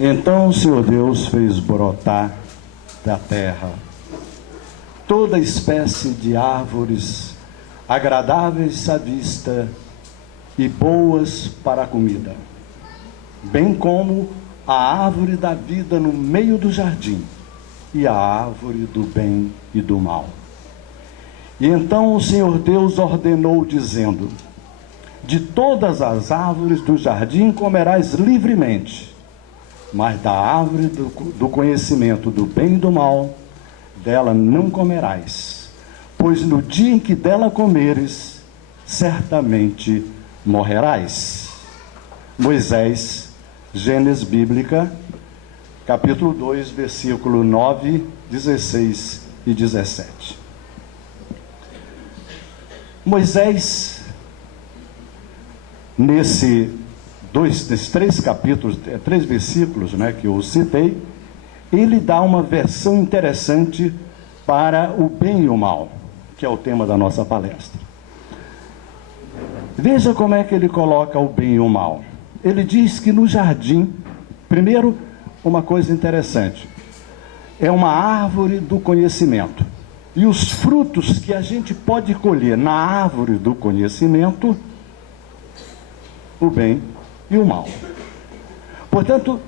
Então o Senhor Deus fez brotar da terra toda espécie de árvores agradáveis à vista e boas para a comida, bem como a árvore da vida no meio do jardim e a árvore do bem e do mal. E então o Senhor Deus ordenou, dizendo: de todas as árvores do jardim comerás livremente, mas da árvore do conhecimento do bem e do mal, dela não comerás, pois no dia em que dela comeres, certamente morrerás. Moisés, Gênesis Bíblica, capítulo 2, versículo 9, 16 e 17. Moisés, nesses três capítulos, três versículos, que eu citei, ele dá uma versão interessante para o bem e o mal, que é o tema da nossa palestra. Veja como é que ele coloca o bem e o mal. Ele diz que no jardim, primeiro, uma coisa interessante, é uma árvore do conhecimento. E os frutos que a gente pode colher na árvore do conhecimento, o bem e o mal. Portanto,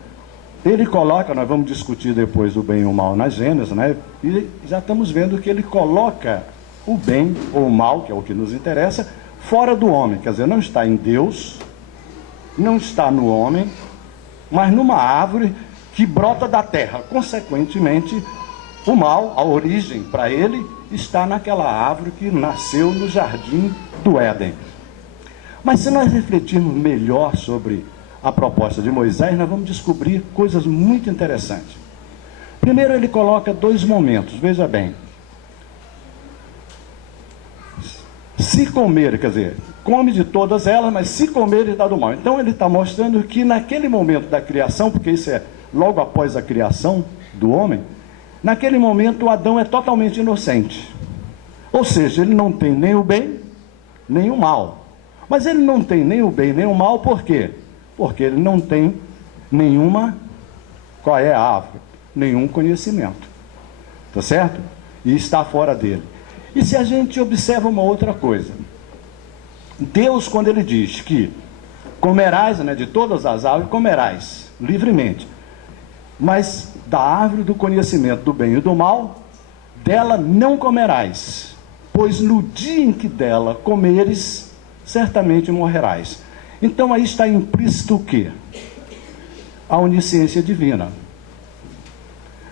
ele coloca, nós vamos discutir depois o bem e o mal na Gênesis, e já estamos vendo que ele coloca o bem ou o mal, que é o que nos interessa, fora do homem, quer dizer, não está em Deus, não está no homem, mas numa árvore que brota da terra. Consequentemente, o mal, a origem para ele, está naquela árvore que nasceu no jardim do Éden. Mas se nós refletirmos melhor sobre a proposta de Moisés, nós vamos descobrir coisas muito interessantes. Primeiro, ele coloca dois momentos, veja bem. Se comer, quer dizer, come de todas elas, mas se comer, ele dá do mal. Então ele está mostrando que naquele momento da criação, porque isso é logo após a criação do homem, naquele momento o Adão é totalmente inocente. Ou seja, ele não tem nem o bem, nem o mal. Mas ele não tem nem o bem, nem o mal, por quê? Porque ele não tem nenhuma, qual é a árvore? Nenhum conhecimento. Tá certo? E está fora dele. E se a gente observa uma outra coisa, Deus, quando ele diz que comerás, de todas as árvores, comerás livremente, mas da árvore do conhecimento do bem e do mal, dela não comerás, pois no dia em que dela comeres, certamente morrerás. Então aí está implícito o quê? A onisciência divina.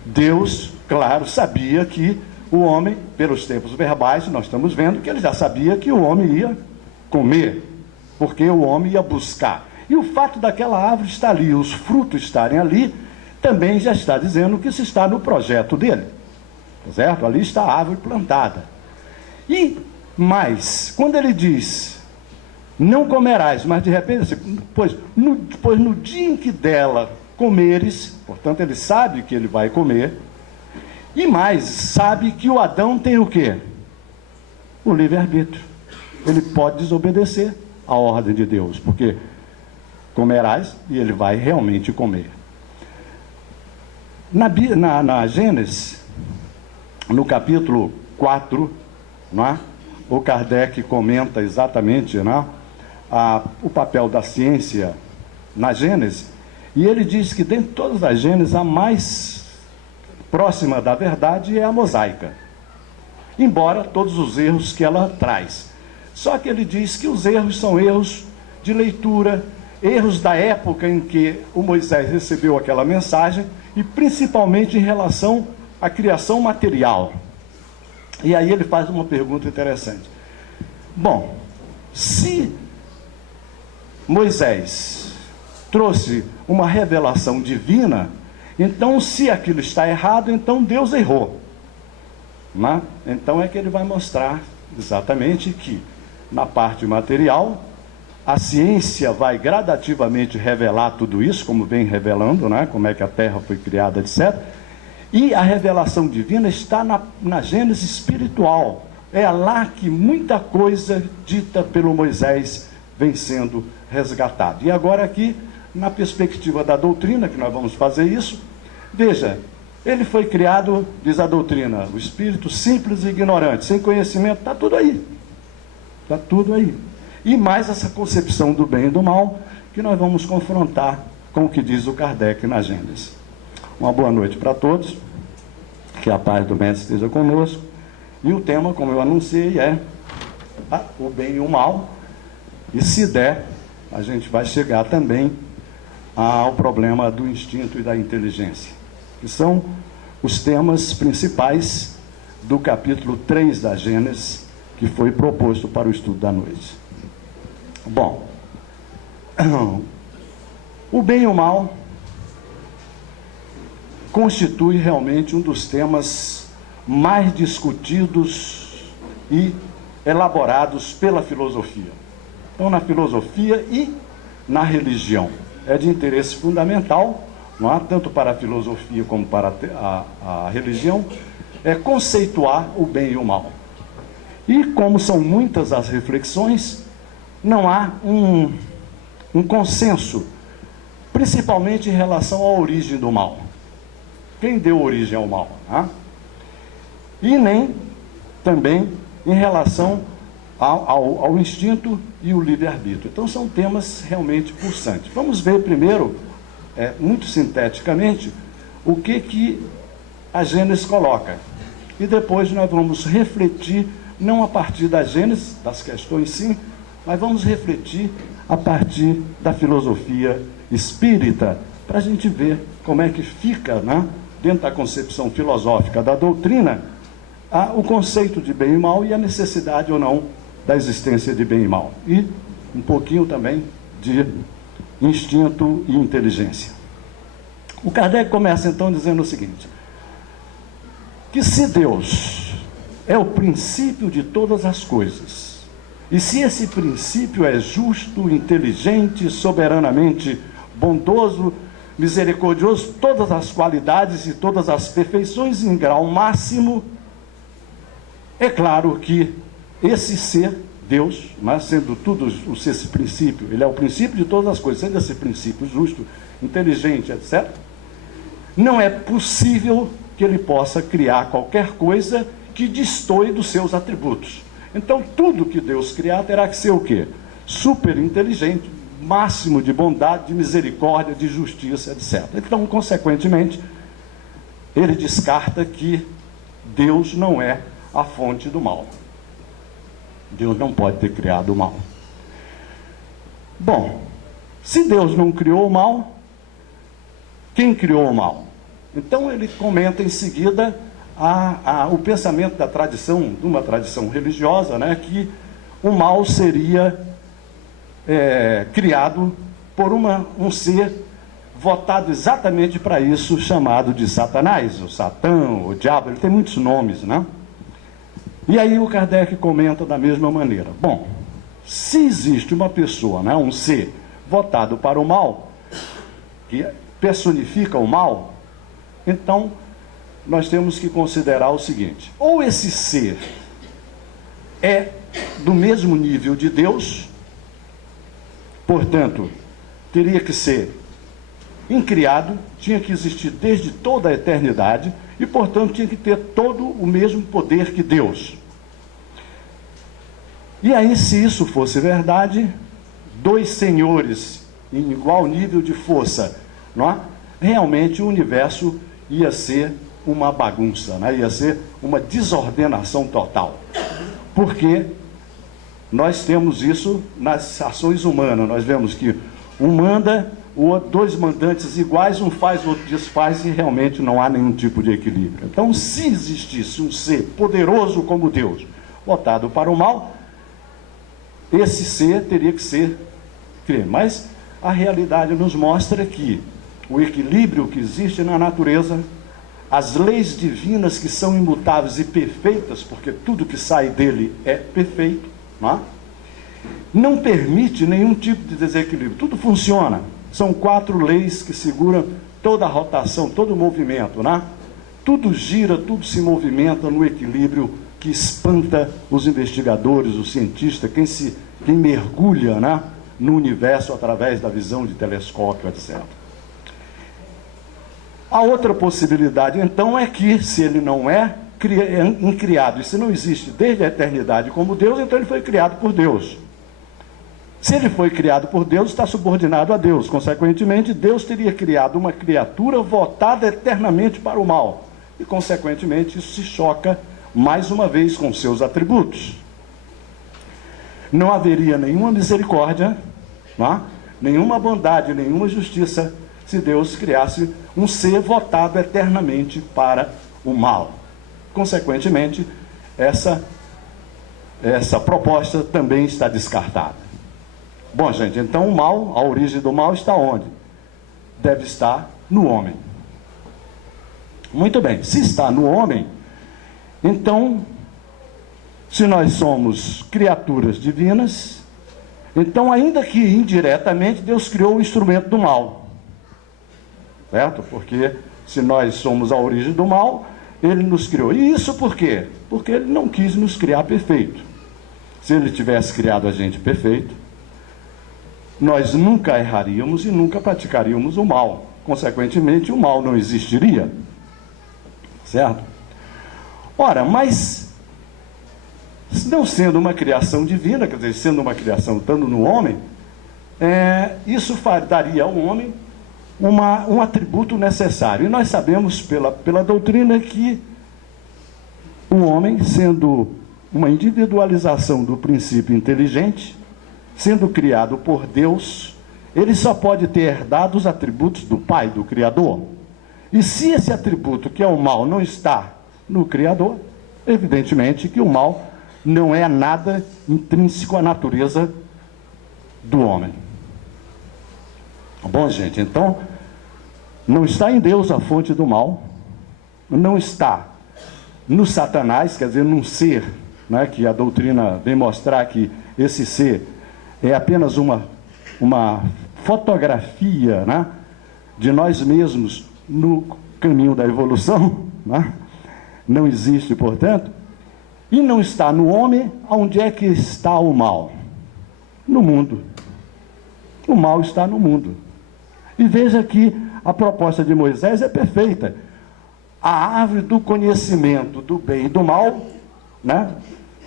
Deus, claro, sabia que o homem, pelos tempos verbais, nós estamos vendo que ele já sabia que o homem ia comer, porque o homem ia buscar. E o fato daquela árvore estar ali, os frutos estarem ali, também já está dizendo que isso está no projeto dele. Certo? Ali está a árvore plantada. E mais, quando ele diz, não comerás, mas de repente, pois no dia em que dela comeres, portanto ele sabe que ele vai comer, e mais, sabe que o Adão tem o quê? O livre-arbítrio. Ele pode desobedecer a ordem de Deus, porque comerás e ele vai realmente comer. Na Gênesis, no capítulo 4, o Kardec comenta exatamente o papel da ciência na Gênesis, e ele diz que dentre todas as Gênesis, a mais próxima da verdade é a mosaica, embora todos os erros que ela traz. Só que ele diz que os erros são erros de leitura, erros da época em que o Moisés recebeu aquela mensagem, e principalmente em relação à criação material. E aí ele faz uma pergunta interessante. Bom, se Moisés trouxe uma revelação divina, então se aquilo está errado, então Deus errou. Então é que ele vai mostrar exatamente que na parte material a ciência vai gradativamente revelar tudo isso, como vem revelando, como é que a Terra foi criada, etc. E a revelação divina está na Gênesis espiritual. É lá que muita coisa dita pelo Moisés vem sendo resgatado. E agora aqui, na perspectiva da doutrina, que nós vamos fazer isso, veja, ele foi criado, diz a doutrina, o espírito simples e ignorante, sem conhecimento, está tudo aí. Está tudo aí. E mais essa concepção do bem e do mal, que nós vamos confrontar com o que diz o Kardec na Gênesis. Uma boa noite para todos, que a paz do Mestre esteja conosco. E o tema, como eu anunciei, é o bem e o mal. E se der, a gente vai chegar também ao problema do instinto e da inteligência, que são os temas principais do capítulo 3 da Gênesis, que foi proposto para o estudo da noite. Bom, o bem e o mal constitui realmente um dos temas mais discutidos e elaborados pela filosofia. Então, na filosofia e na religião. É de interesse fundamental, não há tanto para a filosofia como para a religião, é conceituar o bem e o mal. E como são muitas as reflexões, não há um consenso, principalmente em relação à origem do mal. Quem deu origem ao mal? Né? E nem também em relação ao instinto e o livre-arbítrio. Então são temas realmente pulsantes. Vamos ver primeiro, muito sinteticamente, o que a Gênesis coloca. E depois nós vamos refletir, não a partir da Gênesis, das questões sim, mas vamos refletir a partir da filosofia espírita, para a gente ver como é que fica, né, dentro da concepção filosófica da doutrina, o conceito de bem e mal e a necessidade ou não da existência de bem e mal. E um pouquinho também de instinto e inteligência. O Kardec começa então dizendo o seguinte, que se Deus é o princípio de todas as coisas, e se esse princípio é justo, inteligente, soberanamente bondoso, misericordioso, todas as qualidades e todas as perfeições em grau máximo, é claro que esse ser, Deus, mas sendo tudo esse princípio, ele é o princípio de todas as coisas, sendo esse princípio justo, inteligente, etc., não é possível que ele possa criar qualquer coisa que destoie dos seus atributos. Então, tudo que Deus criar terá que ser o quê? Super inteligente, máximo de bondade, de misericórdia, de justiça, etc. Então, consequentemente, ele descarta que Deus não é a fonte do mal. Deus não pode ter criado o mal. Bom, se Deus não criou o mal, quem criou o mal? Então ele comenta em seguida o pensamento da tradição, de uma tradição religiosa, né, que o mal seria criado por um ser votado exatamente para isso, chamado de Satanás, o Satã, o Diabo, ele tem muitos nomes, né? E aí o Kardec comenta da mesma maneira. Bom, se existe uma pessoa, né, um ser votado para o mal, que personifica o mal, então nós temos que considerar o seguinte, ou esse ser é do mesmo nível de Deus, portanto, teria que ser incriado, tinha que existir desde toda a eternidade, e portanto tinha que ter todo o mesmo poder que Deus. E aí, se isso fosse verdade, dois senhores em igual nível de força, não é? Realmente o universo ia ser uma bagunça, né? Ia ser uma desordenação total. Porque nós temos isso nas ações humanas. Nós vemos que um manda, dois mandantes iguais, um faz, o outro desfaz, e realmente não há nenhum tipo de equilíbrio. Então, se existisse um ser poderoso como Deus, votado para o mal, esse ser teria que ser crime. Mas a realidade nos mostra que o equilíbrio que existe na natureza, as leis divinas que são imutáveis e perfeitas, porque tudo que sai dele é perfeito, não permite nenhum tipo de desequilíbrio. Tudo funciona. São 4 leis que seguram toda a rotação, todo o movimento, Tudo gira, tudo se movimenta no equilíbrio que espanta os investigadores, os cientistas, quem mergulha, né, no universo através da visão de telescópio, etc. A outra possibilidade, então, é que, se ele não é incriado, e se não existe desde a eternidade como Deus, então ele foi criado por Deus. Se ele foi criado por Deus, está subordinado a Deus. Consequentemente, Deus teria criado uma criatura votada eternamente para o mal. E, consequentemente, isso se choca, mais uma vez, com seus atributos. Não haveria nenhuma misericórdia, não é? Nenhuma bondade, nenhuma justiça, se Deus criasse um ser votado eternamente para o mal. Consequentemente, essa proposta também está descartada. Bom, gente, então o mal, a origem do mal está onde? Deve estar no homem. Muito bem, se está no homem, então, se nós somos criaturas divinas, então, ainda que indiretamente, Deus criou o instrumento do mal. Certo? Porque se nós somos a origem do mal, ele nos criou. E isso por quê? Porque ele não quis nos criar perfeito. Se ele tivesse criado a gente perfeito, nós nunca erraríamos e nunca praticaríamos o mal. Consequentemente, o mal não existiria. Certo? Ora, mas, não sendo uma criação divina, quer dizer, sendo uma criação estando no homem, isso daria ao homem um atributo necessário. E nós sabemos pela doutrina que o homem, sendo uma individualização do princípio inteligente, sendo criado por Deus, ele só pode ter herdado os atributos do Pai, do Criador. E se esse atributo, que é o mal, não está no Criador, evidentemente que o mal não é nada intrínseco à natureza do homem. Bom, gente, então, não está em Deus a fonte do mal, não está no Satanás, quer dizer, num ser, né, que a doutrina vem mostrar que esse ser é apenas uma fotografia, né, de nós mesmos no caminho da evolução, né? Não existe, portanto, e não está no homem. Onde é que está o mal? No mundo. O mal está no mundo. E veja que a proposta de Moisés é perfeita. A árvore do conhecimento do bem e do mal, né,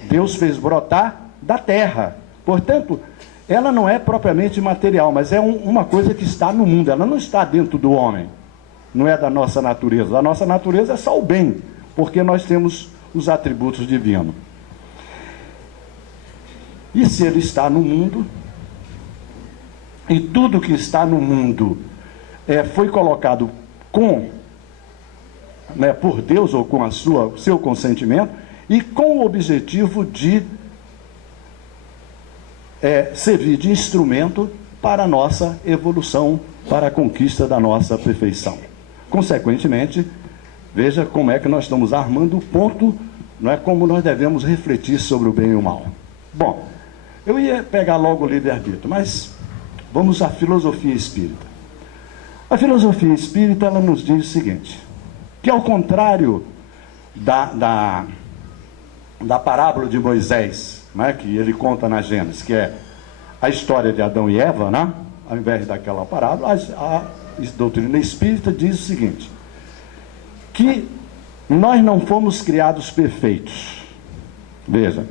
Deus fez brotar da terra. Portanto, ela não é propriamente material, mas é uma coisa que está no mundo. Ela não está dentro do homem. Não é da nossa natureza. A nossa natureza é só o bem, porque nós temos os atributos divinos. E se ele está no mundo, e tudo que está no mundo foi colocado por Deus, ou com seu consentimento, e com o objetivo de servir de instrumento para a nossa evolução, para a conquista da nossa perfeição. Consequentemente, veja como é que nós estamos armando o ponto, não é, como nós devemos refletir sobre o bem e o mal. Bom, eu ia pegar logo o livre-arbítrio, mas vamos à filosofia espírita. A filosofia espírita, ela nos diz o seguinte, que ao contrário da parábola de Moisés, né, que ele conta na Gênesis, que é a história de Adão e Eva, né, ao invés daquela parábola, a doutrina espírita diz o seguinte, que nós não fomos criados perfeitos. Veja,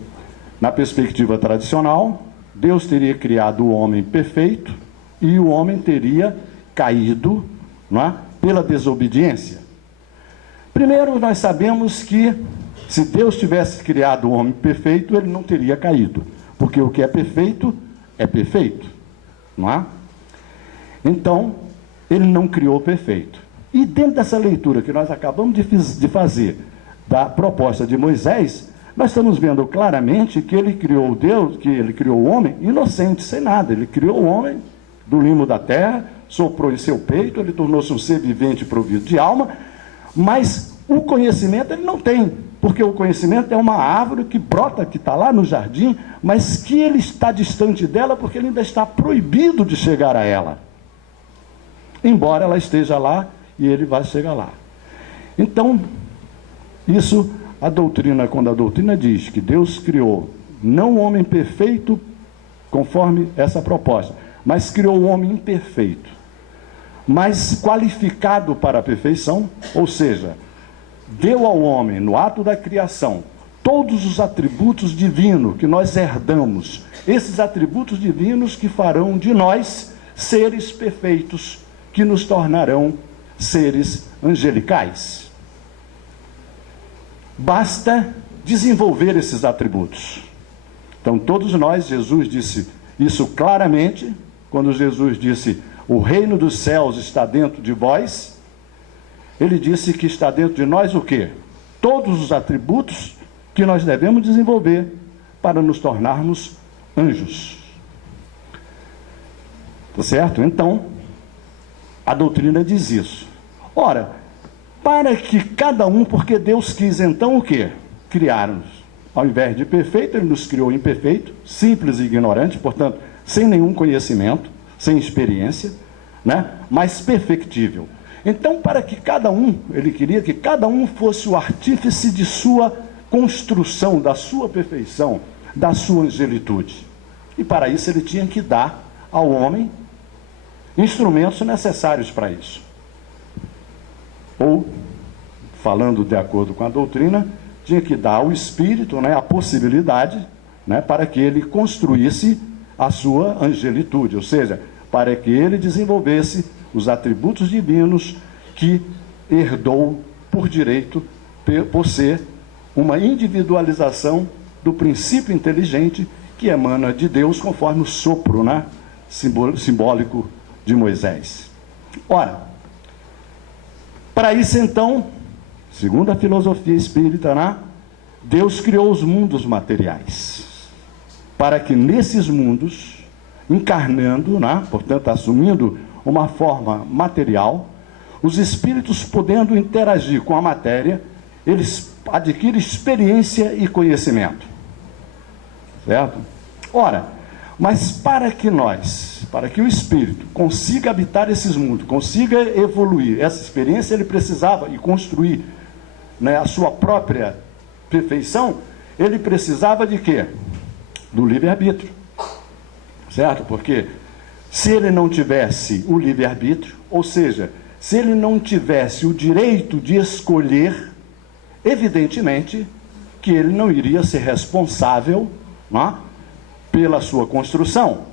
na perspectiva tradicional, Deus teria criado o homem perfeito e o homem teria caído, não é, pela desobediência. Primeiro, nós sabemos que se Deus tivesse criado o homem perfeito, ele não teria caído, porque o que é perfeito, não é? Então, ele não criou o perfeito. E dentro dessa leitura que nós acabamos de fazer da proposta de Moisés, nós estamos vendo claramente que ele criou o homem inocente, sem nada. Ele criou o homem do limo da terra, soprou em seu peito, ele tornou-se um ser vivente provido de alma, mas o conhecimento ele não tem, porque o conhecimento é uma árvore que brota, que está lá no jardim, mas que ele está distante dela porque ele ainda está proibido de chegar a ela. Embora ela esteja lá e ele vai chegar lá. Então, isso quando a doutrina diz que Deus criou não o homem perfeito, conforme essa proposta, mas criou o homem imperfeito, mas qualificado para a perfeição, ou seja, deu ao homem, no ato da criação, todos os atributos divinos que nós herdamos, esses atributos divinos que farão de nós seres perfeitos, que nos tornarão seres angelicais. Basta desenvolver esses atributos. Então, todos nós, Jesus disse isso claramente, quando Jesus disse, o reino dos céus está dentro de vós, ele disse que está dentro de nós o quê? Todos os atributos que nós devemos desenvolver para nos tornarmos anjos. Tá certo? Então, a doutrina diz isso. Ora, para que cada um, porque Deus quis então o quê? Criar-nos. Ao invés de perfeito, ele nos criou imperfeito, simples e ignorante, portanto, sem nenhum conhecimento, sem experiência, né? Mas perfectível. Então, para que cada um, ele queria que cada um fosse o artífice de sua construção, da sua perfeição, da sua angelitude. E para isso ele tinha que dar ao homem instrumentos necessários para isso. Ou, falando de acordo com a doutrina, tinha que dar ao espírito, né, a possibilidade, né, para que ele construísse a sua angelitude, ou seja, para que ele desenvolvesse os atributos divinos que herdou por direito, por ser uma individualização do princípio inteligente que emana de Deus, conforme o sopro, né, simbólico de Moisés. Ora, para isso então, segundo a filosofia espírita, né, Deus criou os mundos materiais, para que nesses mundos, encarnando, né, portanto assumindo uma forma material, os espíritos podendo interagir com a matéria, eles adquirem experiência e conhecimento. Certo? Ora, mas para que o espírito consiga habitar esses mundos, consiga evoluir, essa experiência ele precisava e construir, né, a sua própria perfeição, ele precisava de quê? Do livre-arbítrio. Certo? Porque se ele não tivesse o livre-arbítrio, ou seja, se ele não tivesse o direito de escolher, evidentemente que ele não iria ser responsável, né, pela sua construção.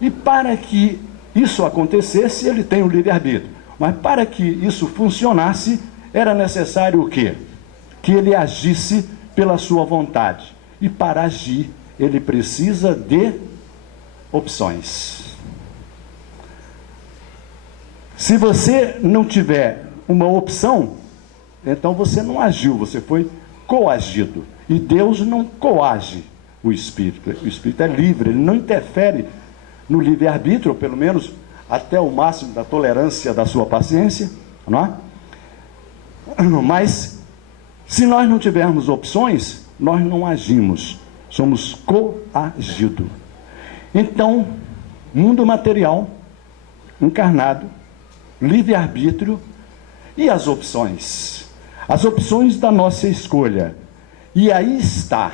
E para que isso acontecesse, ele tem o livre-arbítrio. Mas para que isso funcionasse, era necessário o quê? Que ele agisse pela sua vontade. E para agir, ele precisa de opções. Se você não tiver uma opção, então você não agiu, você foi coagido. E Deus não coage o espírito. O espírito é livre, ele não interfere no livre-arbítrio, ou pelo menos até o máximo da tolerância da sua paciência, não é? Mas, se nós não tivermos opções, nós não agimos, somos coagidos. Então, mundo material, encarnado, livre-arbítrio e as opções. As opções da nossa escolha. E aí está,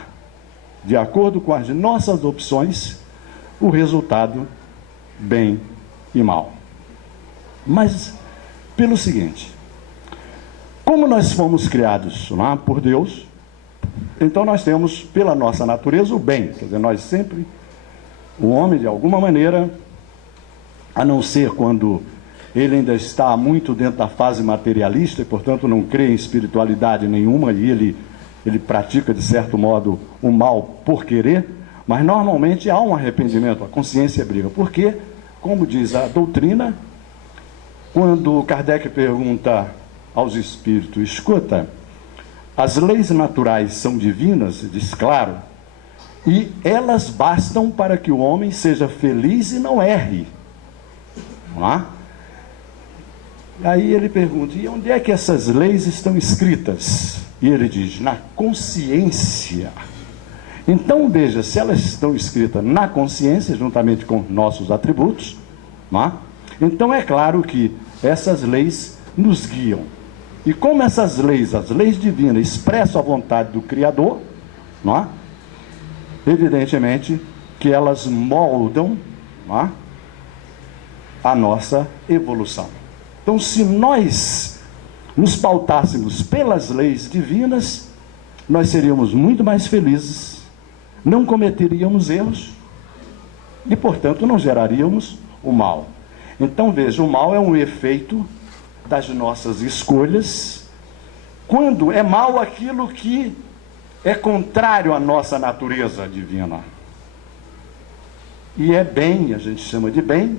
de acordo com as nossas opções, o resultado, bem e mal. Mas, pelo seguinte, como nós fomos criados lá por Deus, então nós temos, pela nossa natureza, o bem. Quer dizer, nós sempre, o homem, de alguma maneira, a não ser quando ele ainda está muito dentro da fase materialista e, portanto, não crê em espiritualidade nenhuma e ele pratica, de certo modo, o mal por querer, mas normalmente há um arrependimento, a consciência briga. Porque, como diz a doutrina, quando Kardec pergunta aos espíritos, escuta, as leis naturais são divinas, diz claro, e elas bastam para que o homem seja feliz e não erre. Não é? Aí ele pergunta, e onde é que essas leis estão escritas? E ele diz, na consciência. Então, veja, se elas estão escritas na consciência, juntamente com nossos atributos, não é? Então é claro que essas leis nos guiam. E como essas leis, as leis divinas, expressam a vontade do Criador, não é? Evidentemente que elas moldam, não é, a nossa evolução. Então, se nós nos pautássemos pelas leis divinas, nós seríamos muito mais felizes, não cometeríamos erros e, portanto, não geraríamos o mal. Então, veja, o mal é um efeito das nossas escolhas, quando é mal aquilo que é contrário à nossa natureza divina. E é bem, a gente chama de bem,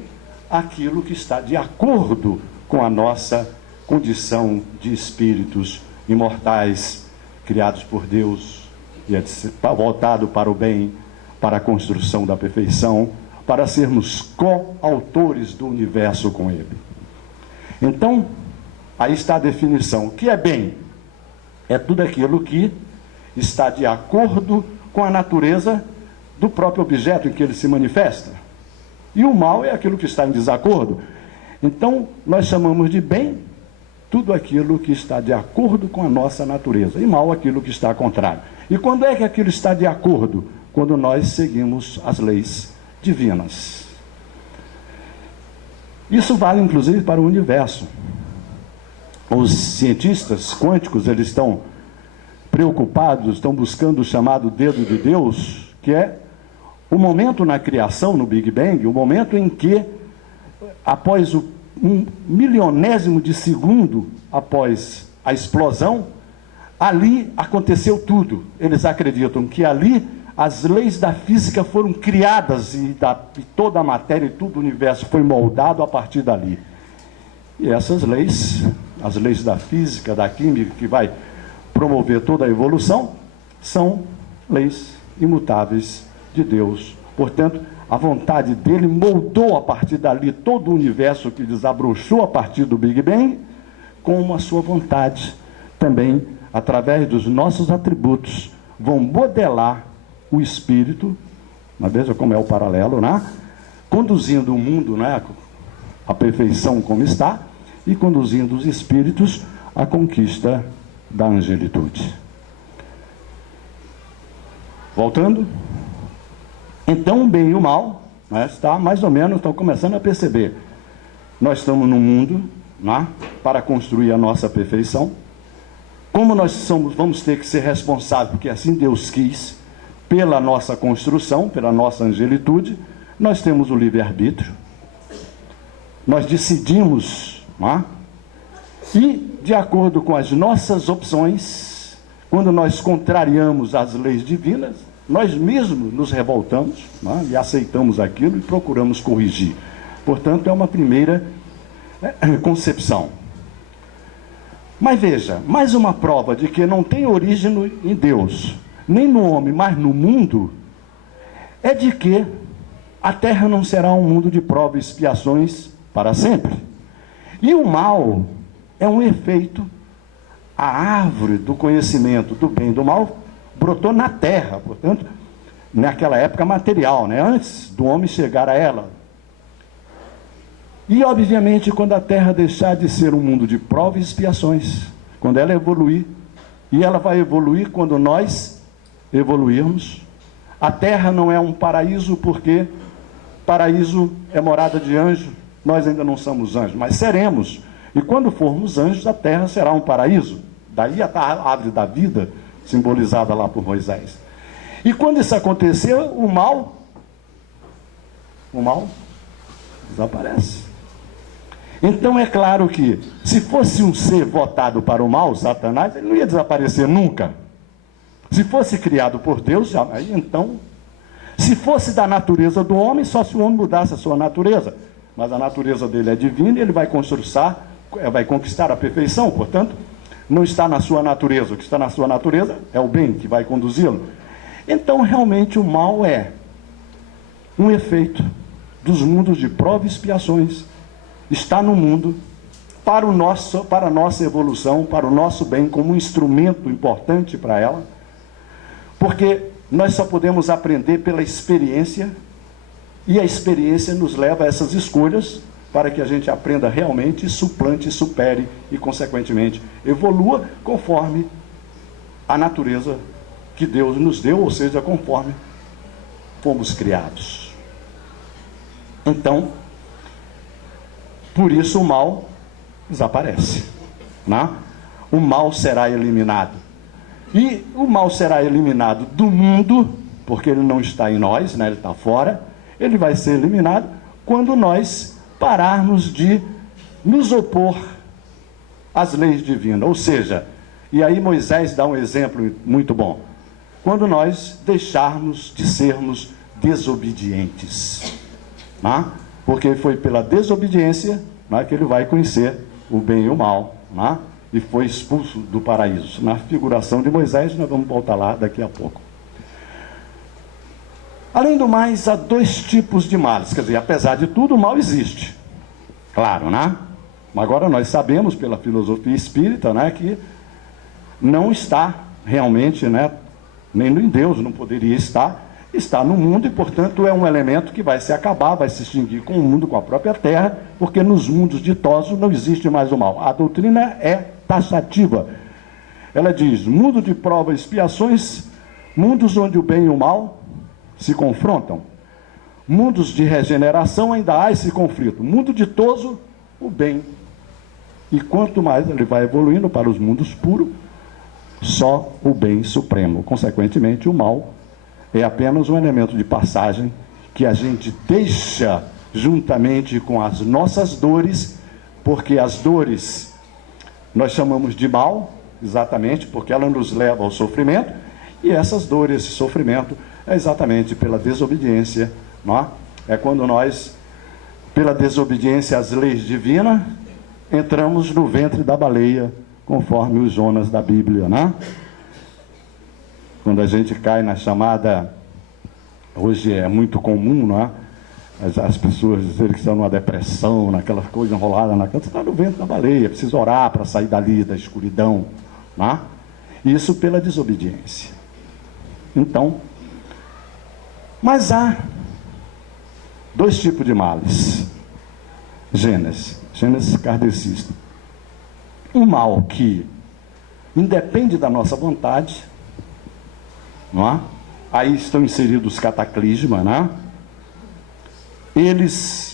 aquilo que está de acordo com a nossa condição de espíritos imortais, criados por Deus, e voltado para o bem, para a construção da perfeição, para sermos coautores do universo com Ele. Então, aí está a definição. O que é bem? É tudo aquilo que está de acordo com a natureza do próprio objeto em que ele se manifesta. E o mal é aquilo que está em desacordo. Então, nós chamamos de bem tudo aquilo que está de acordo com a nossa natureza, e mal aquilo que está contrário. E quando é que aquilo está de acordo? Quando nós seguimos as leis divinas. Isso vale, inclusive, para o universo. Os cientistas quânticos, eles estão preocupados, estão buscando o chamado dedo de Deus, que é o momento na criação, no Big Bang, o momento em que, após um milionésimo de segundo após a explosão, ali aconteceu tudo. Eles acreditam que ali as leis da física foram criadas e toda a matéria e todo o universo foi moldado a partir dali. E essas leis, as leis da física, da química, que vai promover toda a evolução, são leis imutáveis de Deus. Portanto, a vontade dele moldou a partir dali todo o universo que desabrochou a partir do Big Bang, como a sua vontade também, através dos nossos atributos, vão modelar o espírito, veja como é o paralelo, né? Conduzindo o mundo, né, à perfeição como está, e conduzindo os espíritos à conquista da angelitude. Voltando, então o bem e o mal, né, está mais ou menos, estão começando a perceber. Nós estamos no mundo, né, para construir a nossa perfeição. Como nós vamos ter que ser responsáveis, porque assim Deus quis, pela nossa construção, pela nossa angelitude, nós temos o livre-arbítrio. Nós decidimos, né, e de acordo com as nossas opções, quando nós contrariamos as leis divinas, nós mesmos nos revoltamos, né, e aceitamos aquilo e procuramos corrigir. Portanto, é uma primeira concepção. Mas veja, mais uma prova de que não tem origem em Deus, nem no homem, mas no mundo, é de que a Terra não será um mundo de provas e expiações para sempre. E o mal é um efeito. A árvore do conhecimento do bem e do mal brotou na terra, portanto, naquela época material, né? Antes do homem chegar a ela. E, obviamente, quando a terra deixar de ser um mundo de provas e expiações, quando ela evoluir, e ela vai evoluir quando nós evoluirmos, a terra não é um paraíso, porque paraíso é morada de anjo, nós ainda não somos anjos, mas seremos. E quando formos anjos, a terra será um paraíso. Daí a árvore da vida, simbolizada lá por Moisés. E quando isso acontecer, o mal desaparece. Então é claro que, se fosse um ser votado para o mal, Satanás, ele não ia desaparecer nunca. Se fosse criado por Deus, aí então, se fosse da natureza do homem, só se o homem mudasse a sua natureza. Mas a natureza dele é divina e ele vai conquistar a perfeição, portanto, não está na sua natureza. O que está na sua natureza é o bem que vai conduzi-lo. Então, realmente, o mal é um efeito dos mundos de provas e expiações. Está no mundo para a nossa evolução, para o nosso bem, como um instrumento importante para ela, porque nós só podemos aprender pela experiência, e a experiência nos leva a essas escolhas para que a gente aprenda realmente, suplante, supere e, consequentemente, evolua conforme a natureza que Deus nos deu, ou seja, conforme fomos criados. Então, por isso o mal desaparece, né? O mal será eliminado. E o mal será eliminado do mundo, porque ele não está em nós, né? Ele está fora. Ele vai ser eliminado quando nós pararmos de nos opor às leis divinas. Ou seja, e aí Moisés dá um exemplo muito bom. Quando nós deixarmos de sermos desobedientes, né? Porque foi pela desobediência, né, que ele vai conhecer o bem e o mal, né? E foi expulso do paraíso. Na figuração de Moisés, nós vamos voltar lá daqui a pouco. Além do mais, há dois tipos de males. Quer dizer, apesar de tudo, o mal existe. Claro, né? Agora nós sabemos pela filosofia espírita, né, que não está realmente, né, nem em Deus não poderia estar, está no mundo e, portanto, é um elemento que vai se acabar, vai se extinguir com o mundo, com a própria terra, porque nos mundos ditosos não existe mais o mal. A doutrina é taxativa. Ela diz, mundo de prova e expiações, mundos onde o bem e o mal se confrontam. Mundos de regeneração, ainda há esse conflito. Mundo ditoso, o bem. E quanto mais ele vai evoluindo para os mundos puros, só o bem supremo. Consequentemente, o mal é apenas um elemento de passagem que a gente deixa juntamente com as nossas dores, porque as dores nós chamamos de mal, exatamente porque ela nos leva ao sofrimento, e essas dores, esse sofrimento, é exatamente pela desobediência, não é? É quando nós, pela desobediência às leis divinas, entramos no ventre da baleia, conforme os Jonas da Bíblia, né? Quando a gente cai na chamada, hoje é muito comum, não é? As pessoas dizerem que estão numa depressão, naquela coisa enrolada, você está no ventre da baleia, precisa orar para sair dali, da escuridão, não é? Isso pela desobediência. Então, mas há dois tipos de males. Gênesis kardecista. Um mal que independe da nossa vontade, não é? Aí estão inseridos os cataclismas, né?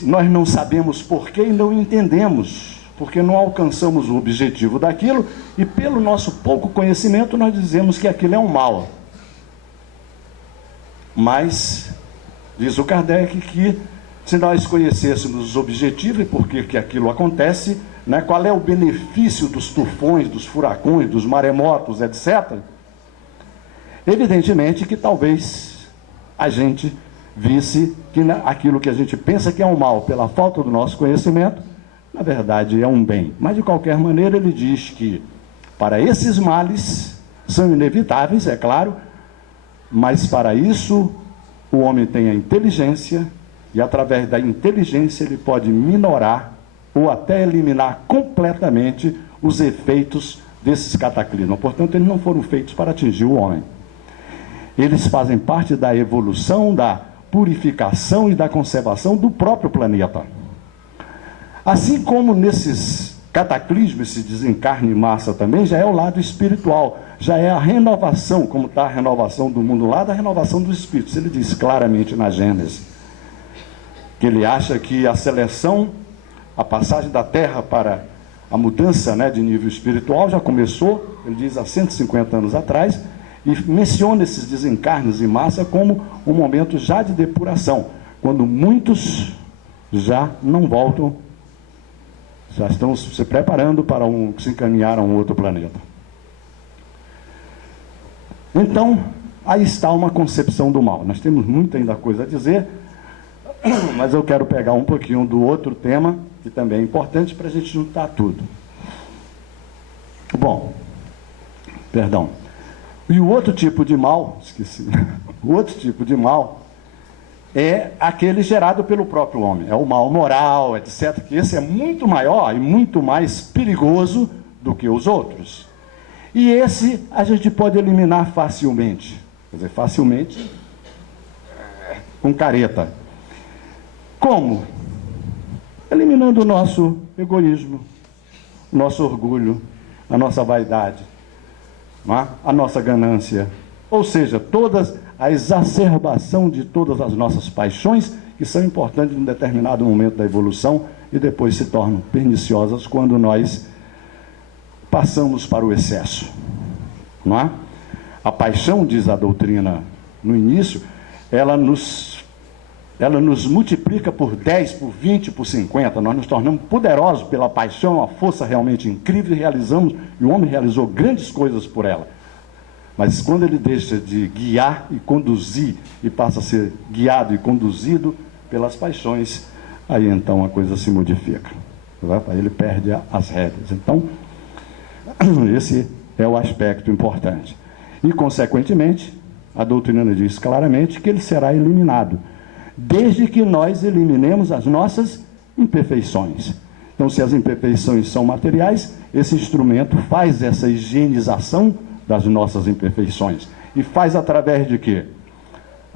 Nós não sabemos porquê e não entendemos, porque não alcançamos o objetivo daquilo, e pelo nosso pouco conhecimento nós dizemos que aquilo é um mal. Mas, diz o Kardec, que se nós conhecêssemos os objetivos e por que aquilo acontece, né, qual é o benefício dos tufões, dos furacões, dos maremotos, etc., evidentemente que talvez a gente visse que aquilo que a gente pensa que é um mal pela falta do nosso conhecimento, na verdade é um bem. Mas, de qualquer maneira, ele diz que para esses males são inevitáveis, é claro, mas para isso o homem tem a inteligência, e através da inteligência ele pode minorar ou até eliminar completamente os efeitos desses cataclismos. Portanto, eles não foram feitos para atingir o homem. Eles fazem parte da evolução, da purificação e da conservação do próprio planeta. Assim como nesses cataclismos, esse desencarne em massa também, já é o lado espiritual, já é a renovação, como está a renovação do mundo lá, da renovação dos espíritos. Ele diz claramente na Gênesis que ele acha que a seleção, a passagem da Terra para a mudança, né, de nível espiritual já começou, ele diz, há 150 anos atrás, e menciona esses desencarnes em massa como um momento já de depuração, quando muitos já não voltam, já estão se preparando para se encaminhar a um outro planeta. Então, aí está uma concepção do mal. Nós temos muita ainda coisa a dizer, mas eu quero pegar um pouquinho do outro tema, que também é importante para a gente juntar tudo. Bom, perdão. E o outro tipo de mal, esqueci, o outro tipo de mal é aquele gerado pelo próprio homem. É o mal moral, etc., que esse é muito maior e muito mais perigoso do que os outros. E esse a gente pode eliminar facilmente. Quer dizer, facilmente, com careta. Como? eliminando o nosso egoísmo, o nosso orgulho, a nossa vaidade, não é? A nossa ganância, ou seja, a exacerbação de todas as nossas paixões, que são importantes em um determinado momento da evolução e depois se tornam perniciosas quando nós passamos para o excesso, não é? A paixão, diz a doutrina no início, ela nos multiplica por 10, por 20, por 50, nós nos tornamos poderosos pela paixão, uma força realmente incrível, e o homem realizou grandes coisas por ela. Mas quando ele deixa de guiar e conduzir, e passa a ser guiado e conduzido pelas paixões, aí então a coisa se modifica. Aí ele perde as rédeas. Então, esse é o aspecto importante. E, consequentemente, a doutrina diz claramente que ele será eliminado, desde que nós eliminemos as nossas imperfeições. Então, se as imperfeições são materiais, esse instrumento faz essa higienização das nossas imperfeições. E faz através de quê?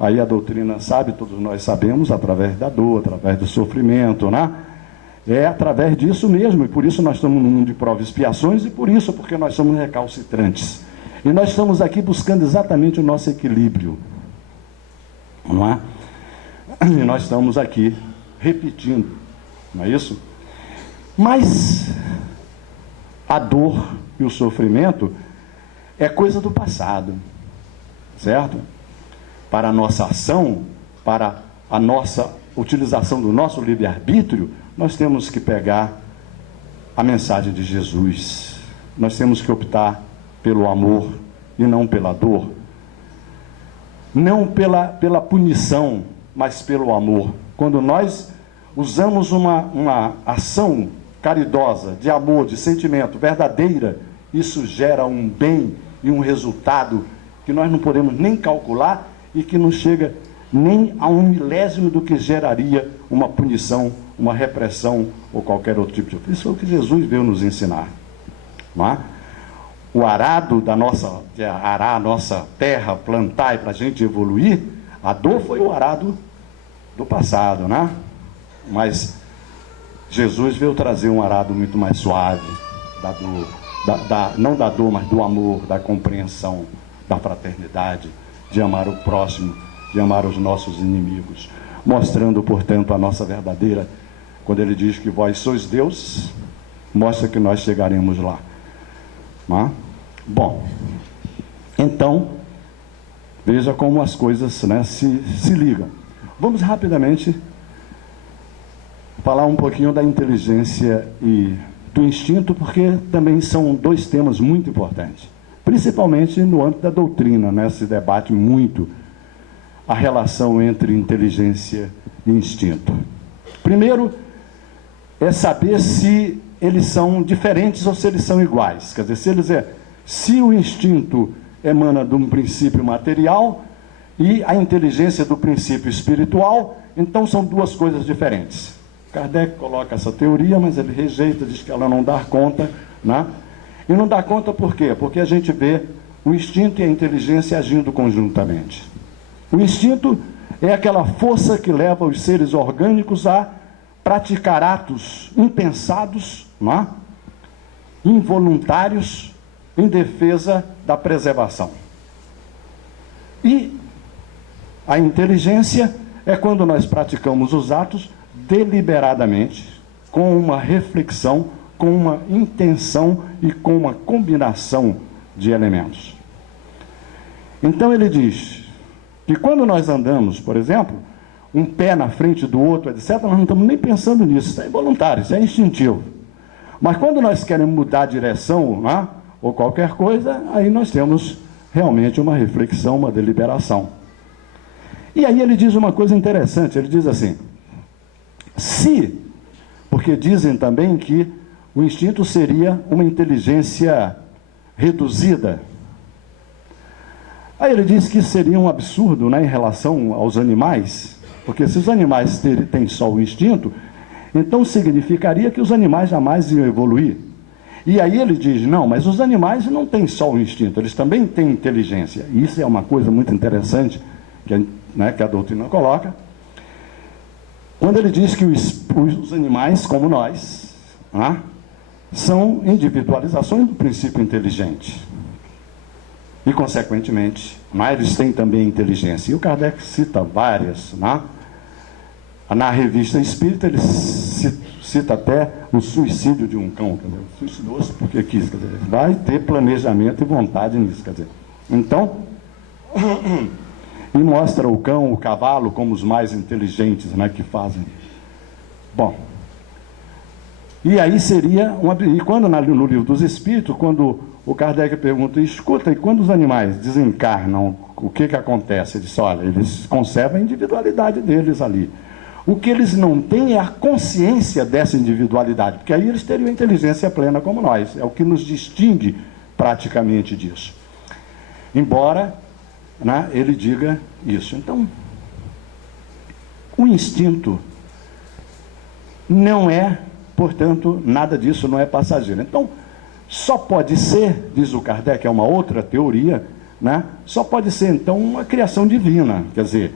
Aí a doutrina sabe, todos nós sabemos, através da dor, através do sofrimento, né? É através disso mesmo, e por isso nós estamos num mundo de provas e expiações, e por isso, porque nós somos recalcitrantes. E nós estamos aqui buscando exatamente o nosso equilíbrio, não é? E nós estamos aqui repetindo, não é isso? Mas a dor e o sofrimento é coisa do passado, certo? Para a nossa ação, para a nossa utilização do nosso livre-arbítrio, nós temos que pegar a mensagem de Jesus. Nós temos que optar pelo amor e não pela dor. Não pela punição, mas pelo amor. Quando nós usamos uma ação caridosa, de amor, de sentimento verdadeira, isso gera um bem e um resultado que nós não podemos nem calcular e que não chega nem a 1/1000 do que geraria uma punição, uma repressão ou qualquer outro tipo de coisa. Isso é o que Jesus veio nos ensinar, não é? O arado de arar a nossa terra, plantar e para a gente evoluir, a dor foi o arado do passado, né? Mas Jesus veio trazer um arado muito mais suave, da dor, não da dor, mas do amor, da compreensão, da fraternidade, de amar o próximo, de amar os nossos inimigos, mostrando, portanto, a nossa verdadeira, quando ele diz que vós sois Deus, mostra que nós chegaremos lá. Não? Bom, então, veja como as coisas, né, se ligam. Vamos rapidamente falar um pouquinho da inteligência e do instinto, porque também são dois temas muito importantes, principalmente no âmbito da doutrina, né, se debate muito a relação entre inteligência e instinto. Primeiro, é saber se eles são diferentes ou se eles são iguais. Quer dizer, se o instinto emana de um princípio material e a inteligência do princípio espiritual, então são duas coisas diferentes. Kardec coloca essa teoria, mas ele rejeita, diz que ela não dá conta, né? E não dá conta por quê? Porque a gente vê o instinto e a inteligência agindo conjuntamente. O instinto é aquela força que leva os seres orgânicos a praticar atos impensados, não é? Involuntários, em defesa da preservação. E a inteligência é quando nós praticamos os atos deliberadamente, com uma reflexão, com uma intenção e com uma combinação de elementos. Então ele diz que quando nós andamos, por exemplo, um pé na frente do outro, etc., nós não estamos nem pensando nisso, isso é involuntário, isso é instintivo. Mas quando nós queremos mudar a direção, né, ou qualquer coisa, aí nós temos realmente uma reflexão, uma deliberação. E aí ele diz uma coisa interessante, ele diz assim, porque dizem também que o instinto seria uma inteligência reduzida. Aí ele diz que seria um absurdo, né, em relação aos animais, porque se os animais têm só o instinto, então significaria que os animais jamais iam evoluir. E aí ele diz, não, mas os animais não têm só o instinto, eles também têm inteligência. E isso é uma coisa muito interessante que a doutrina coloca. Quando ele diz que os animais, como nós, são individualizações do princípio inteligente. E, consequentemente, eles têm também inteligência. E o Kardec cita várias. Na revista Espírita, ele cita até o suicídio de um cão. Quer dizer, suicidou-se porque quis. Quer dizer, vai ter planejamento e vontade nisso. Quer dizer. Então, e mostra o cão, o cavalo, como os mais inteligentes que fazem. Bom, e aí seria e quando no Livro dos Espíritos, quando o Kardec pergunta, escuta, e quando os animais desencarnam, o que acontece? Ele diz, olha, eles conservam a individualidade deles ali. O que eles não têm é a consciência dessa individualidade, porque aí eles teriam a inteligência plena como nós. É o que nos distingue praticamente disso. Embora ele diga isso. Então, o instinto não é, portanto, nada disso não é passageiro. Então, só pode ser, diz o Kardec, é uma outra teoria, só pode ser, então, uma criação divina, quer dizer,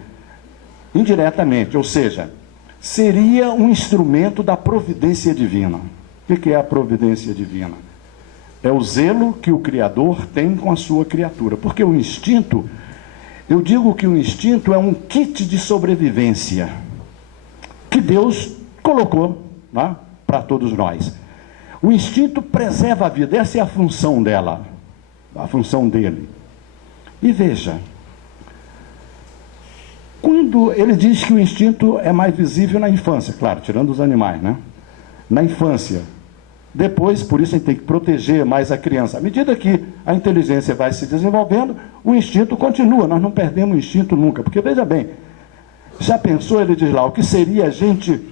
indiretamente, ou seja, seria um instrumento da providência divina. O que é a providência divina? É o zelo que o Criador tem com a sua criatura, porque o instinto, eu digo que o instinto é um kit de sobrevivência que Deus colocou para todos nós. O instinto preserva a vida, essa é a função dela, a função dele. E veja, quando ele diz que o instinto é mais visível na infância, claro, tirando os animais, na infância. Depois, por isso a gente tem que proteger mais a criança. À medida que a inteligência vai se desenvolvendo, o instinto continua, nós não perdemos o instinto nunca. Porque, veja bem, já pensou, ele diz lá, o que seria a gente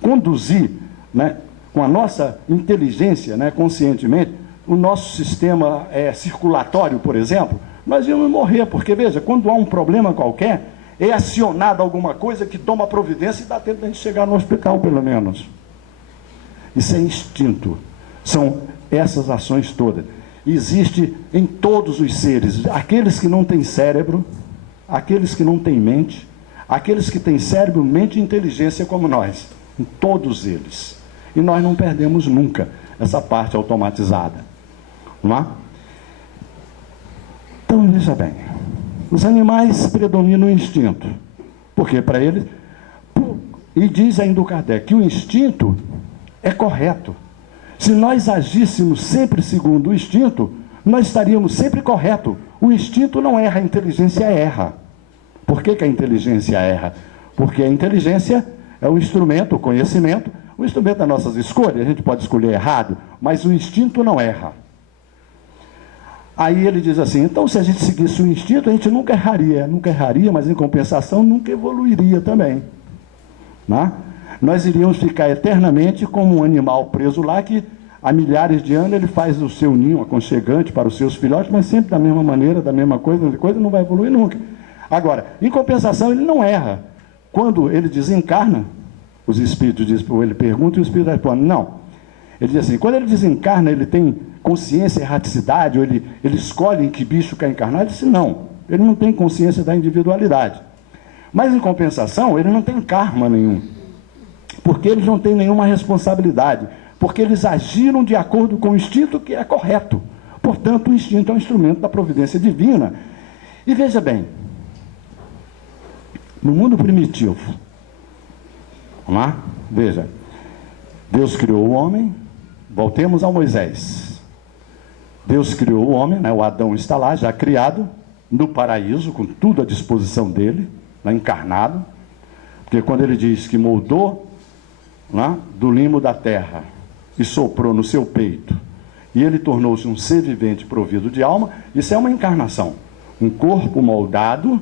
conduzir, com a nossa inteligência, conscientemente, o nosso sistema circulatório, por exemplo, nós íamos morrer, porque, veja, quando há um problema qualquer, é acionada alguma coisa que toma providência e dá tempo de a gente chegar no hospital, pelo menos. Isso é instinto. São essas ações todas. Existe em todos os seres, aqueles que não têm cérebro, aqueles que não têm mente, aqueles que têm cérebro, mente e inteligência como nós. Em todos eles. E nós não perdemos nunca essa parte automatizada. Não é? Então, veja bem, os animais predominam o instinto, porque para eles, e diz ainda o Kardec, que o instinto é correto. Se nós agíssemos sempre segundo o instinto, nós estaríamos sempre corretos. O instinto não erra, a inteligência erra. Por que a inteligência erra? Porque a inteligência é o instrumento, o conhecimento, o instrumento das nossas escolhas. A gente pode escolher errado, mas o instinto não erra. Aí ele diz assim, então se a gente seguisse o instinto, a gente nunca erraria, mas em compensação nunca evoluiria também. Nós iríamos ficar eternamente como um animal preso lá, que há milhares de anos ele faz o seu ninho aconchegante para os seus filhotes, mas sempre da mesma maneira, da mesma coisa, não vai evoluir nunca. Agora, em compensação, ele não erra. Quando ele desencarna, os espíritos dizem, ele pergunta e o espírito responde, não. Ele diz assim, quando ele desencarna, ele tem consciência, erraticidade, ou ele escolhe em que bicho quer encarnar? Ele disse, não, ele não tem consciência da individualidade. Mas, em compensação, ele não tem karma nenhum, porque eles não têm nenhuma responsabilidade, porque eles agiram de acordo com o instinto que é correto. Portanto, o instinto é um instrumento da providência divina. E veja bem, no mundo primitivo, vamos lá? Veja, Deus criou o homem, voltemos ao Moisés. Deus criou o homem, o Adão está lá, já criado, no paraíso, com tudo à disposição dele, encarnado, porque quando ele diz que moldou do limo da terra e soprou no seu peito, e ele tornou-se um ser vivente provido de alma, isso é uma encarnação, um corpo moldado,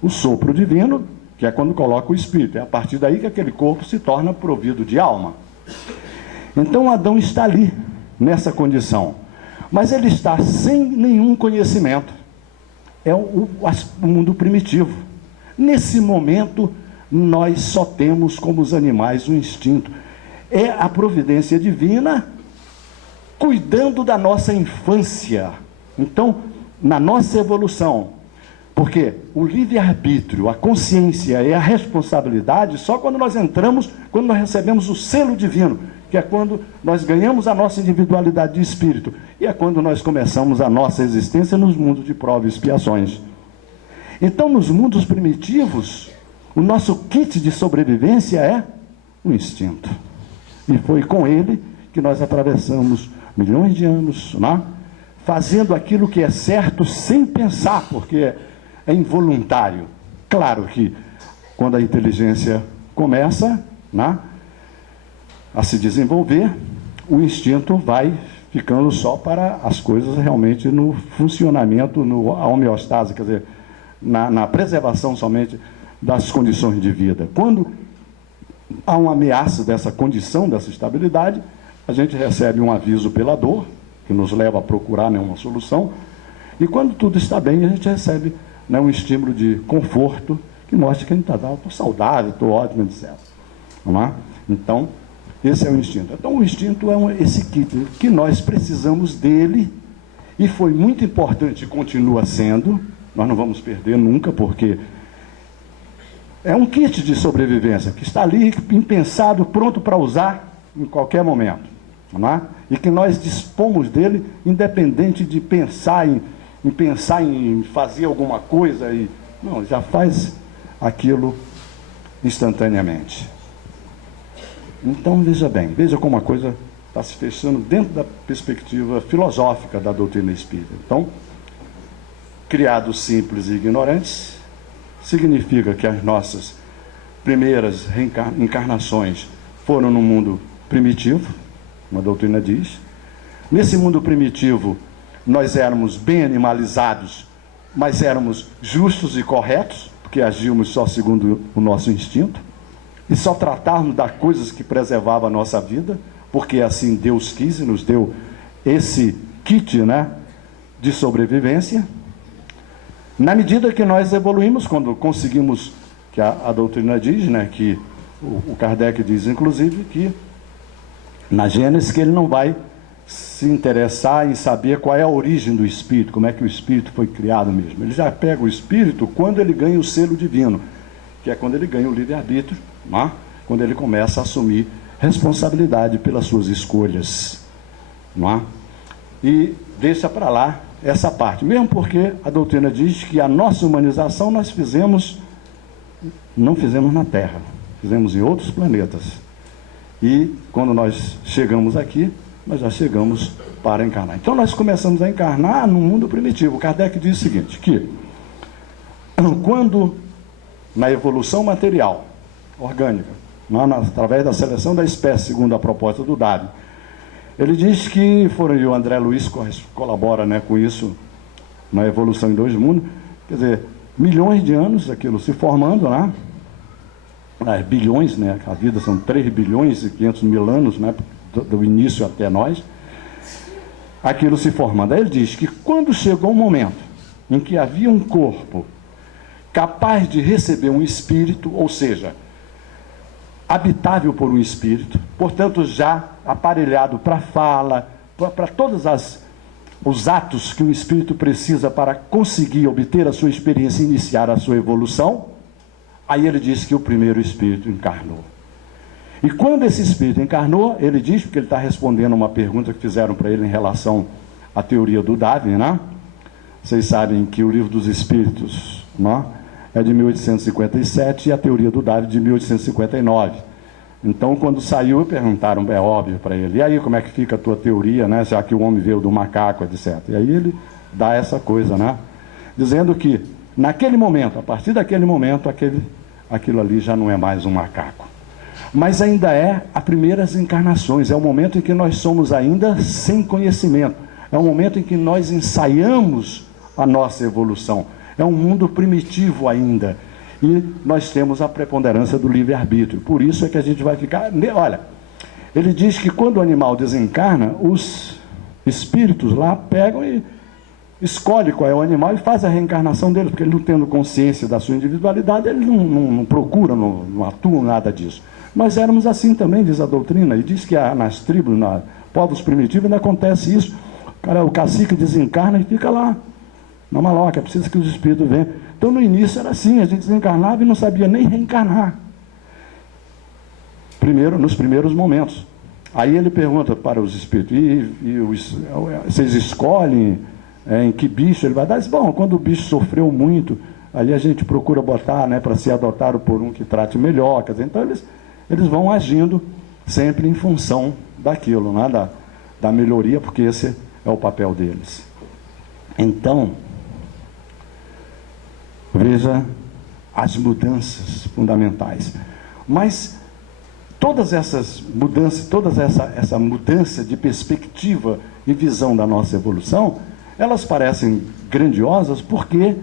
o sopro divino, que é quando coloca o espírito, é a partir daí que aquele corpo se torna provido de alma. Então Adão está ali, nessa condição, mas ele está sem nenhum conhecimento, é o mundo primitivo. Nesse momento, nós só temos como os animais o instinto, é a providência divina cuidando da nossa infância. Então, na nossa evolução, Porque o livre-arbítrio, a consciência e a responsabilidade, só quando nós entramos, quando nós recebemos o selo divino, que é quando nós ganhamos a nossa individualidade de espírito, e é quando nós começamos a nossa existência nos mundos de provas e expiações. Então, nos mundos primitivos, o nosso kit de sobrevivência é o instinto. E foi com ele que nós atravessamos milhões de anos, né? Fazendo aquilo que é certo sem pensar, porque é involuntário. Claro que quando a inteligência começa, né, a se desenvolver, o instinto vai ficando só para as coisas realmente no funcionamento, a homeostase, quer dizer, na preservação somente das condições de vida. Quando há uma ameaça dessa condição, dessa estabilidade, a gente recebe um aviso pela dor, que nos leva a procurar, né, uma solução, e quando tudo está bem, a gente recebe, né, um estímulo de conforto, que mostra que a gente está saudável, estou ótimo, etc. Vamos lá? Então, esse é o instinto. Então, o instinto é esse kit, que nós precisamos dele, e foi muito importante, e continua sendo, nós não vamos perder nunca, porque é um kit de sobrevivência, que está ali, impensado, pronto para usar em qualquer momento. Não é? E que nós dispomos dele, independente de pensar em fazer alguma coisa, não, já faz aquilo instantaneamente. Então, veja bem, veja como a coisa está se fechando dentro da perspectiva filosófica da doutrina espírita. Então, criados simples e ignorantes, significa que as nossas primeiras encarnações foram no mundo primitivo, como a doutrina diz. Nesse mundo primitivo, nós éramos bem animalizados, mas éramos justos e corretos, porque agíamos só segundo o nosso instinto, e só tratávamos das coisas que preservavam a nossa vida, porque assim Deus quis e nos deu esse kit, né, de sobrevivência. Na medida que nós evoluímos, quando conseguimos, que a doutrina diz, né, que o Kardec diz, inclusive, que na Gênesis, que ele não vai se interessar em saber qual é a origem do espírito, como é que o espírito foi criado mesmo. Ele já pega o espírito quando ele ganha o selo divino, que é quando ele ganha o livre-arbítrio, né? Quando ele começa a assumir responsabilidade pelas suas escolhas. Não é? E deixa para lá essa parte, mesmo porque a doutrina diz que a nossa humanização nós não fizemos na Terra, fizemos em outros planetas. E quando nós chegamos aqui, nós já chegamos para encarnar. Então nós começamos a encarnar no mundo primitivo. Kardec diz o seguinte, que quando na evolução material, orgânica, através da seleção da espécie, segundo a proposta do Darwin, ele diz que e o André Luiz colabora, né, com isso, na evolução em dois mundos, quer dizer, milhões de anos aquilo se formando, né? Bilhões, né? A vida são 3 bilhões e 500 mil anos, né? Do início até nós, aquilo se formando. Aí ele diz que quando chegou um momento em que havia um corpo capaz de receber um espírito, ou seja, habitável por um espírito, portanto já aparelhado para fala, para todos os atos que o espírito precisa para conseguir obter a sua experiência e iniciar a sua evolução, aí ele diz que o primeiro espírito encarnou. E quando esse espírito encarnou, ele diz, porque ele está respondendo uma pergunta que fizeram para ele em relação à teoria do Darwin, né? Vocês sabem que o Livro dos Espíritos, né, é de 1857 e a teoria do Darwin de 1859. Então, quando saiu, perguntaram, é óbvio para ele, e aí como é que fica a tua teoria, né, já que o homem veio do macaco, etc. E aí ele dá essa coisa, né, dizendo que naquele momento, a partir daquele momento, aquilo ali já não é mais um macaco. Mas ainda é as primeiras encarnações, é o momento em que nós somos ainda sem conhecimento, é o momento em que nós ensaiamos a nossa evolução, é um mundo primitivo ainda, e nós temos a preponderância do livre-arbítrio, por isso é que a gente vai ficar, olha, ele diz que quando o animal desencarna, os espíritos lá pegam e escolhe qual é o animal e faz a reencarnação dele, porque ele não tendo consciência da sua individualidade, ele não procura, não atua nada disso. Nós éramos assim também, diz a doutrina, e diz que nas tribos, nos povos primitivos, ainda acontece isso. O cacique desencarna e fica lá, na maloca, precisa que os espíritos venham. Então, no início era assim, a gente desencarnava e não sabia nem reencarnar. Primeiro, nos primeiros momentos. Aí ele pergunta para os espíritos, vocês escolhem em que bicho ele vai dar? Diz, bom, quando o bicho sofreu muito, ali a gente procura botar, né, para ser adotado por um que trate melhor. Quer dizer, então eles vão agindo sempre em função daquilo, né, da melhoria, porque esse é o papel deles. Então, veja as mudanças fundamentais. Mas todas essas mudanças, essa mudança de perspectiva e visão da nossa evolução, elas parecem grandiosas porque,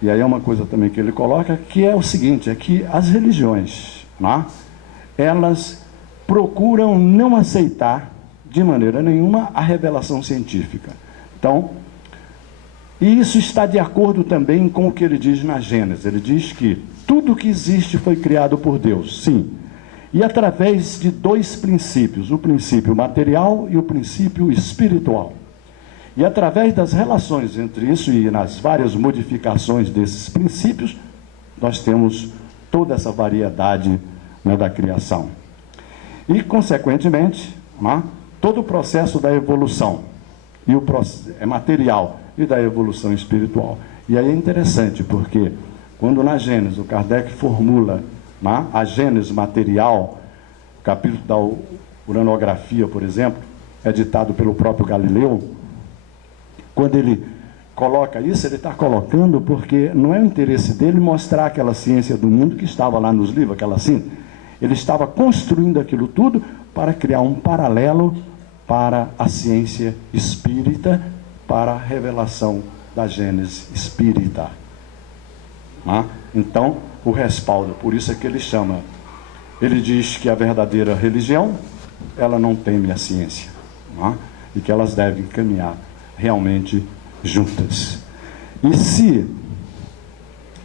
e aí é uma coisa também que ele coloca, que é o seguinte, é que as religiões, né, elas procuram não aceitar de maneira nenhuma a revelação científica. Então, e isso está de acordo também com o que ele diz na Gênesis. Ele diz que tudo que existe foi criado por Deus, sim. E através de dois princípios, o princípio material e o princípio espiritual. E através das relações entre isso e nas várias modificações desses princípios, nós temos toda essa variedade, né, da criação. E, consequentemente, né, todo o processo da evolução e o é material e da evolução espiritual. E aí é interessante, porque quando na Gênesis o Kardec formula, né, a Gênesis material, o capítulo da uranografia, por exemplo, é ditado pelo próprio Galileu. Quando ele coloca isso, ele está colocando porque não é o interesse dele mostrar aquela ciência do mundo que estava lá nos livros, aquela assim. Ele estava construindo aquilo tudo para criar um paralelo para a ciência espírita, para a revelação da Gênese espírita. Então, o respaldo, por isso é que ele chama, ele diz que a verdadeira religião, ela não teme a ciência, e que elas devem caminhar realmente juntas. E se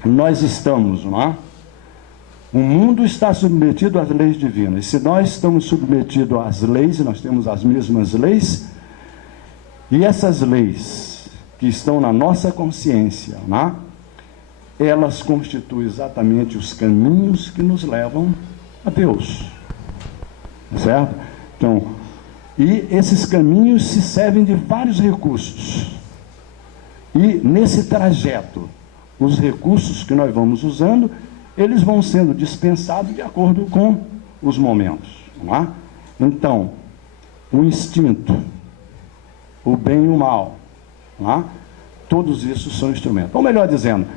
nós estamos, o mundo está submetido às leis divinas, e se nós estamos submetidos às leis, nós temos as mesmas leis, e essas leis que estão na nossa consciência, elas constituem exatamente os caminhos que nos levam a Deus, certo? Então, e esses caminhos se servem de vários recursos, e nesse trajeto, os recursos que nós vamos usando, eles vão sendo dispensados de acordo com os momentos, Então, o instinto, o bem e o mal, todos isso são instrumentos. Ou melhor dizendo,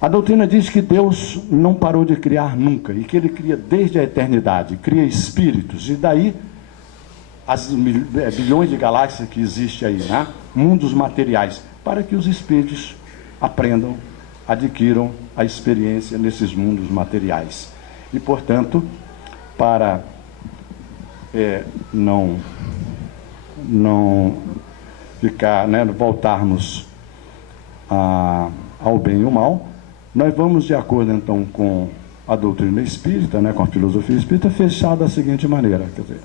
a doutrina diz que Deus não parou de criar nunca, e que Ele cria desde a eternidade, cria espíritos, e daí as bilhões de galáxias que existem aí, mundos materiais, para que os espíritos aprendam, adquiram a experiência nesses mundos materiais. E, portanto, para não ficar, voltarmos ao bem e ao mal, nós vamos de acordo, então, com a doutrina espírita, com a filosofia espírita, fechar da seguinte maneira, quer dizer,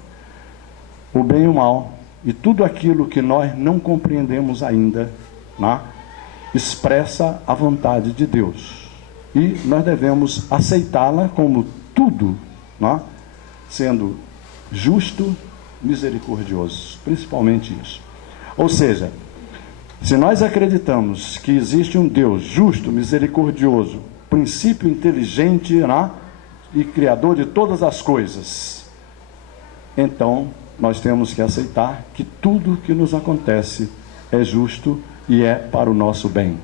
o bem e o mal, e tudo aquilo que nós não compreendemos ainda, expressa a vontade de Deus. E nós devemos aceitá-la como tudo, sendo justo, misericordioso, principalmente isso. Ou seja, se nós acreditamos que existe um Deus justo, misericordioso, princípio inteligente, e criador de todas as coisas, então nós temos que aceitar que tudo que nos acontece é justo e é para o nosso bem,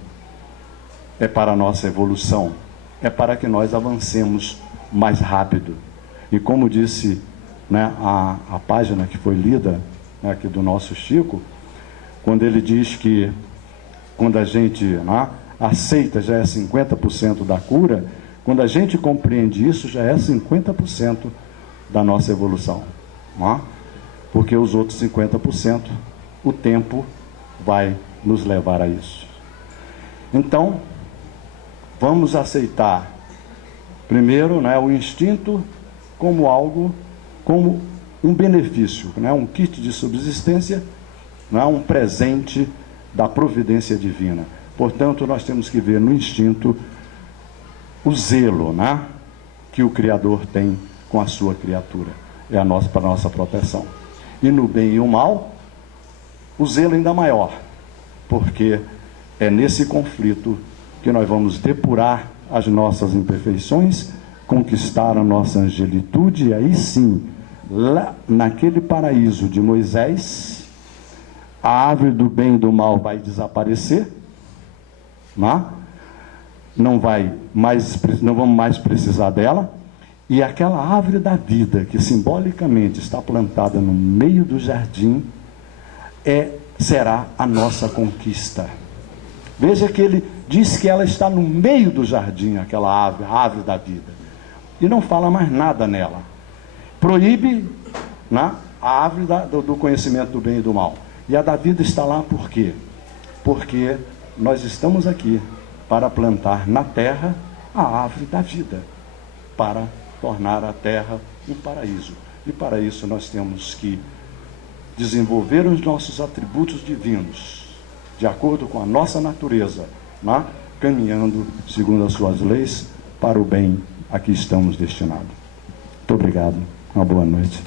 é para a nossa evolução, é para que nós avancemos mais rápido. E como disse, a página que foi lida, aqui do nosso Chico, quando ele diz que quando a gente aceita já é 50% da cura, quando a gente compreende isso já é 50% da nossa evolução, porque os outros 50%, o tempo vai nos levar a isso. Então, vamos aceitar primeiro, o instinto como algo, como um benefício, um kit de subsistência, um presente da providência divina. Portanto, nós temos que ver no instinto o zelo, né, que o Criador tem com a sua criatura. É para a nossa proteção. E no bem e o mal, o zelo ainda maior, porque é nesse conflito que nós vamos depurar as nossas imperfeições, conquistar a nossa angelitude, e aí sim, lá naquele paraíso de Moisés, a árvore do bem e do mal vai desaparecer, não vamos mais precisar dela, e aquela árvore da vida, que simbolicamente está plantada no meio do jardim, será a nossa conquista. Veja que ele diz que ela está no meio do jardim, aquela árvore, a árvore da vida, e não fala mais nada nela. Proíbe, a árvore do conhecimento do bem e do mal. E a da vida está lá por quê? Porque nós estamos aqui para plantar na terra a árvore da vida, para tornar a terra um paraíso. E para isso nós temos que desenvolver os nossos atributos divinos, de acordo com a nossa natureza, caminhando segundo as suas leis para o bem a que estamos destinados. Muito obrigado. Uma boa noite.